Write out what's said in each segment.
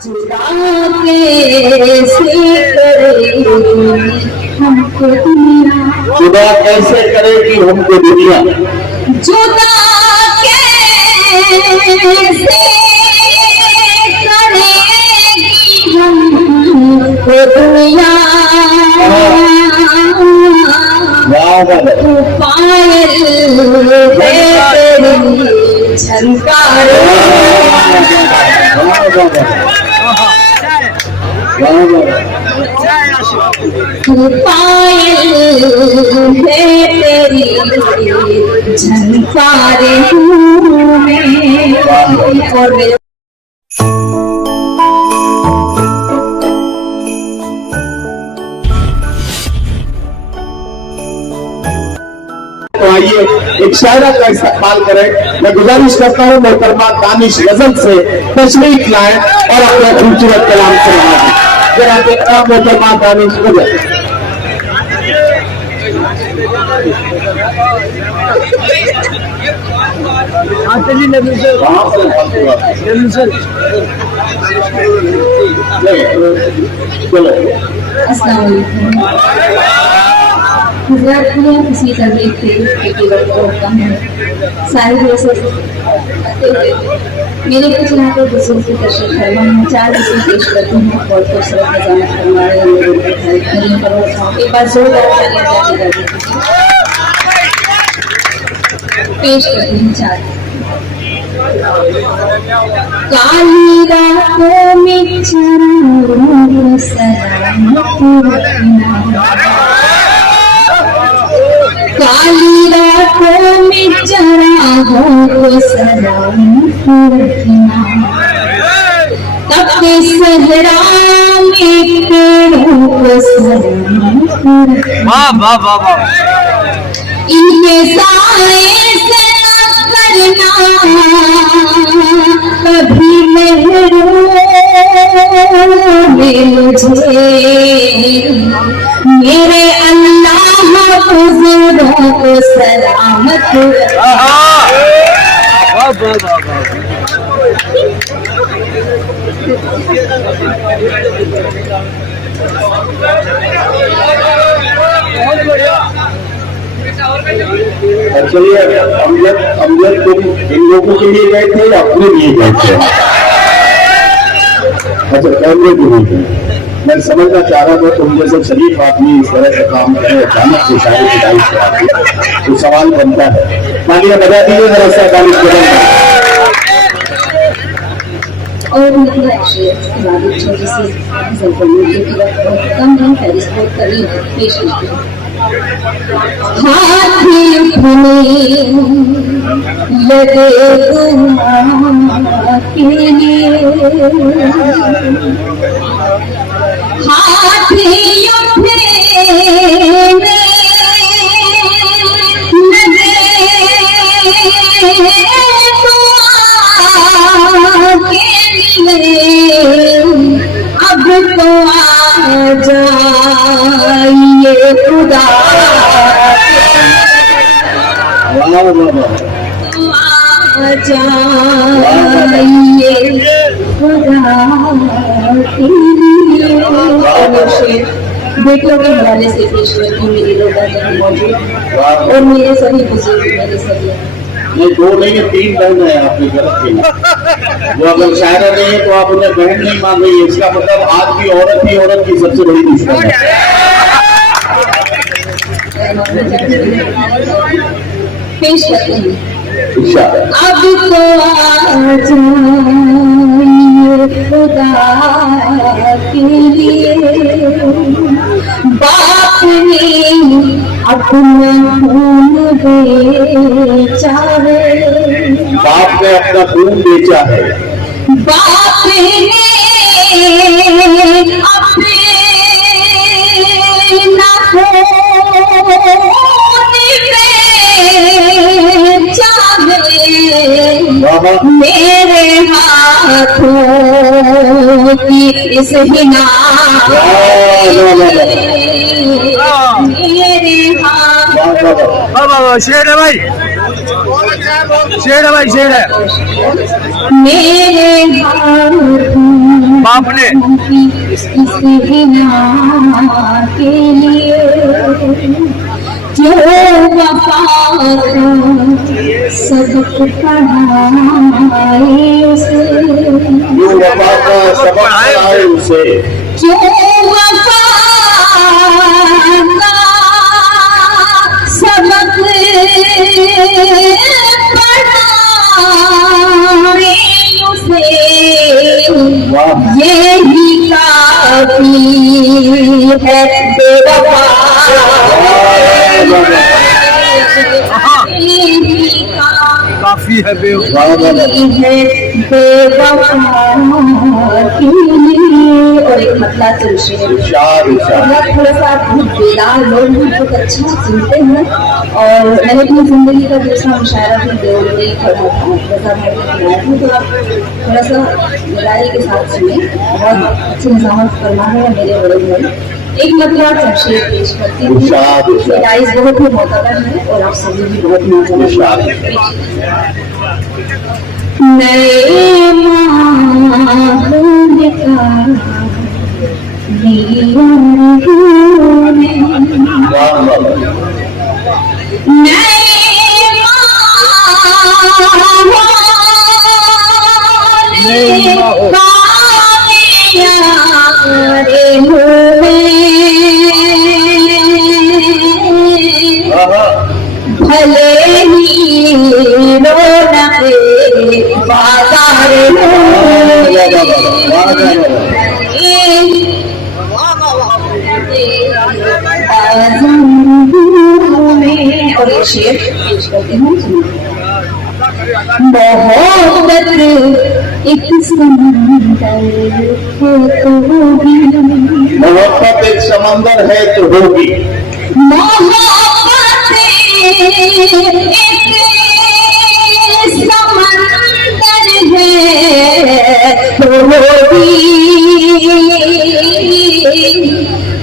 जुदा कैसे करेगी हमको दुनिया, जुदा कैसे करेगी हमको दुनिया, जुदा कैसे करेगी हमको दुनिया। पायल तेरी झनकारे, पायल है तेरी झनकारे में। तो आइए एक शायरा का इस्तेमाल करें। मैं गुजारिश करता हूँ मोहतरमा दानिश गजल से तशरीफ लाएं और अपना खूबसूरत कलाम सुनाएं। जरा देखना मोहतरमा दानिश गजल। गुजरात में किसी तकलीफ थे केवल बहुत कम है सारे जैसे मेरे कुछ यहाँ पर बुजुर्ग की तशरीफ फरमा मैं 4 विषय पेश करती हूँ। बहुत खूबसूरत नजारा फरमा रहे हैं लोगों को एक बार जोरदार पेश करती हूँ 4। काली रातों में चरणों सलाम रखना, काली रातों में चराहों को सलाम रखना, तपते सहरा में पेड़ों को सलाम रखना, इनके साए से करना कभी महरूम मुझे, मेरे अल्लाह बुजुर्गों को सलामत चलिए अमजद तुम इन लोगों के लिए गए थे या अपने लिए गए थे? अच्छा कैमरे के लिए। मैं समझना चाह रहा था तुम जैसे शरीफ आदमी इस तरह का काम करे अचानक से शायद हिदायत से आती है तो सवाल बनता है। तालियां बजा दीजिए जरा सा दानिश गजल। और छोटी सी कम है इसको करीब पेश करती हूँ। हाथी लगे के लिए, हाथी अब तो आ जाइए खुदा, आ जाइए खुदा बेटों के हवाले से पेश करती हूँ। मेरी लोग मौजूद और मेरे सभी बुजुर्ग मेरे सभी नहीं 2 नहीं है 3 बहन है आपने गलत किया। वो अगर शायरा नहीं है तो आप उन्हें बहन नहीं मान रही है, इसका मतलब आज भी औरत की सबसे बड़ी दुश्मन है। पेश करती हूँ। अब तो आ जाइए खुदा के लिए, बाप ने अपना खून बेचा है, बाप ने अपना खून बेचा है, बाप ने अपना खून बेचा है, मेरे हाथों की इस हिना, मेरे हाथ शेर है भाई, शेर है भाई, शेर है। मेरे हाथों बाप ने इस हिना के लिए क्यों वफा सबक पढ़ाए उसे, जो वफा का सबक पढ़ाए उसे, क्यों वफा का सबक पढ़ाए उसे, यही काफी है बेवफा, काफी है बेवफा के लिए। और एक मतला चल थोड़ा सा बेदार लोग बहुत अच्छा सुनते हैं। और मैंने अपनी जिंदगी का दूसरा मुशायरा भी देवल में ही पढ़ा था, वैसा भाई बनाया था। तो आप थोड़ा सा गहराई के साथ सुने, बहुत अच्छी निजामत फरमा है मेरे बड़े भाई। एक मतलब शमशेर पेश करती हूँ, गाइस बहुत ही मोतबर है और आप सभी भी बहुत मजा। नए माहौल का लिया ने, नए माहौल का यारे भले ही रौनक बाजार में। और एक शेर पेश करते हैं, मोहब्बत एक समंदर है तो होगी, मोहब्बत एक समंदर है तो होगी, मोहब्बत एक समंदर है तो होगी,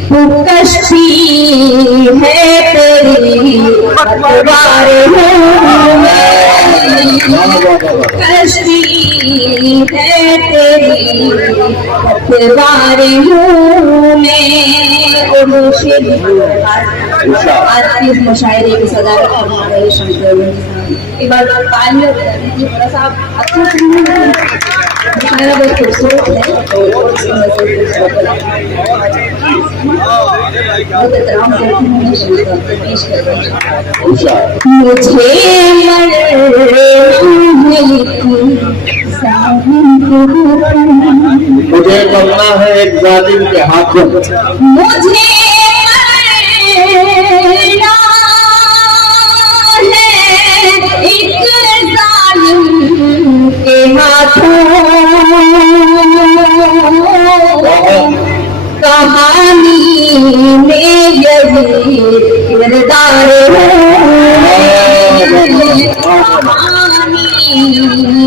तू कश्ती है तेरी पतवार कश्ती है तेरी पतवार में। और आज के इस मुशायरे की सदारत हमारे शंकर एक बार तालियां बजाने की, थोड़ा सा अच्छा सुनिए। मुशायरा बहुत खूबसूरत है और इसकी नजर बहुत एहतराम करती हूँ, पेश करती हूँ। मुझे मुझे मरना है एक जालिम के हाथों, मुझे मरना है एक जालिम के हाथों, कहानी में यही किरदार है, कहानी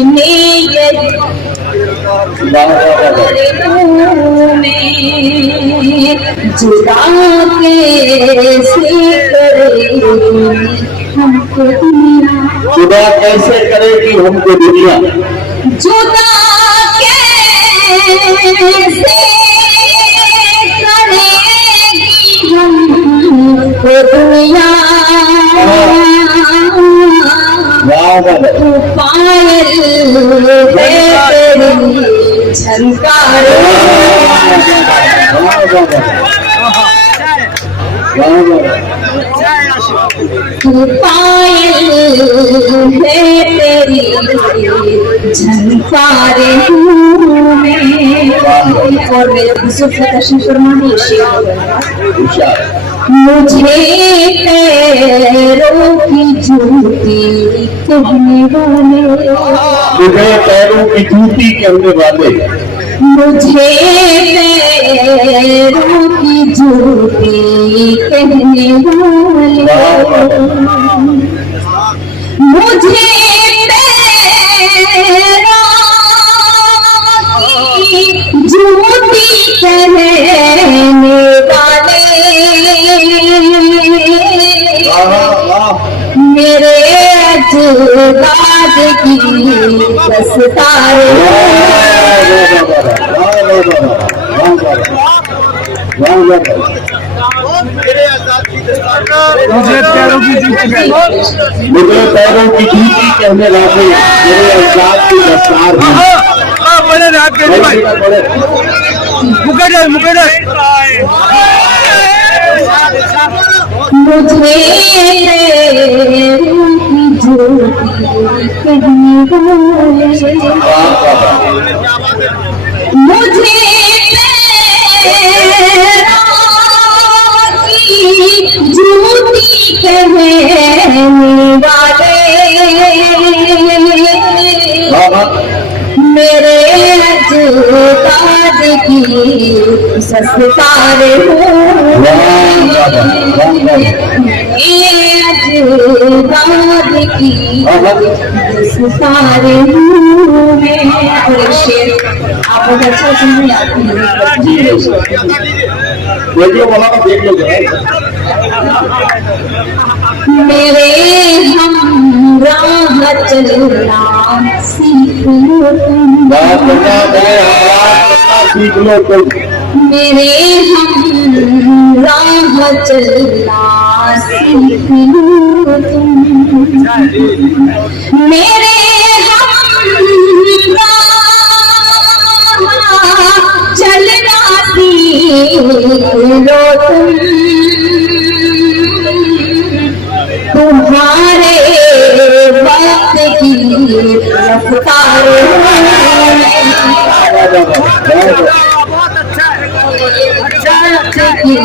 में यही जुदा कैसे करेगी हमको दुनिया, जुदा कैसे करेगी हमको दुनिया, जुदा कैसे करेगी हमको दुनिया, पायल है तेरी झनकार, पायल है तेरी झनकार में। और मेरे बुजुर्ग दर्शन फरमाने शेर, मुझे पैरों की जूती कहने वाले, मुझे पैरों की जूती कहने वाले, मुझे पैरों की जूती कहने वाले, मुझे पैरों की जूती कहने वाले, मेरे अजदाद की दस्तार मुझे पैरों की जूती मुझे पैरों की जूती कहने वाले मेरे अवजात की दस्तार है। बड़े रात के भाई मुकदर मुझे मुझे झूठी कहने वाले मेरे अजदाद की संस्कार अजदाद की संस्कार आप बहुत अच्छा सुन देख लो बोला देख लो मेरे हम राह चलना सीख लो तुम सीख लो तुम मेरे हम राह चलना सीख लो तुम मेरे हम राह चलना सीख लो तुम्हारे वक्त की रफ्तार की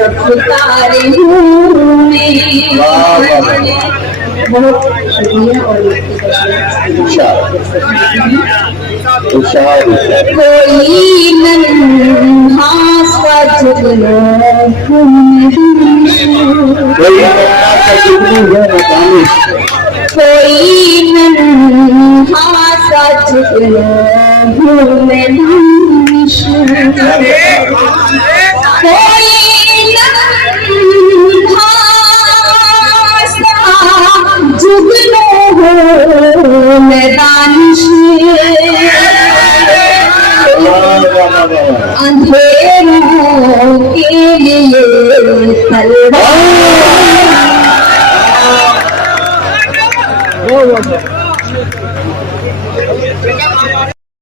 रफ्तार बहुत शुक्रिया और कोई नन्हा सा जुगनू कोई नन्हा सा जुगनू में कोई नन्हा सा जुगनू हो मैदानिश अंधेरों के लिए तलवार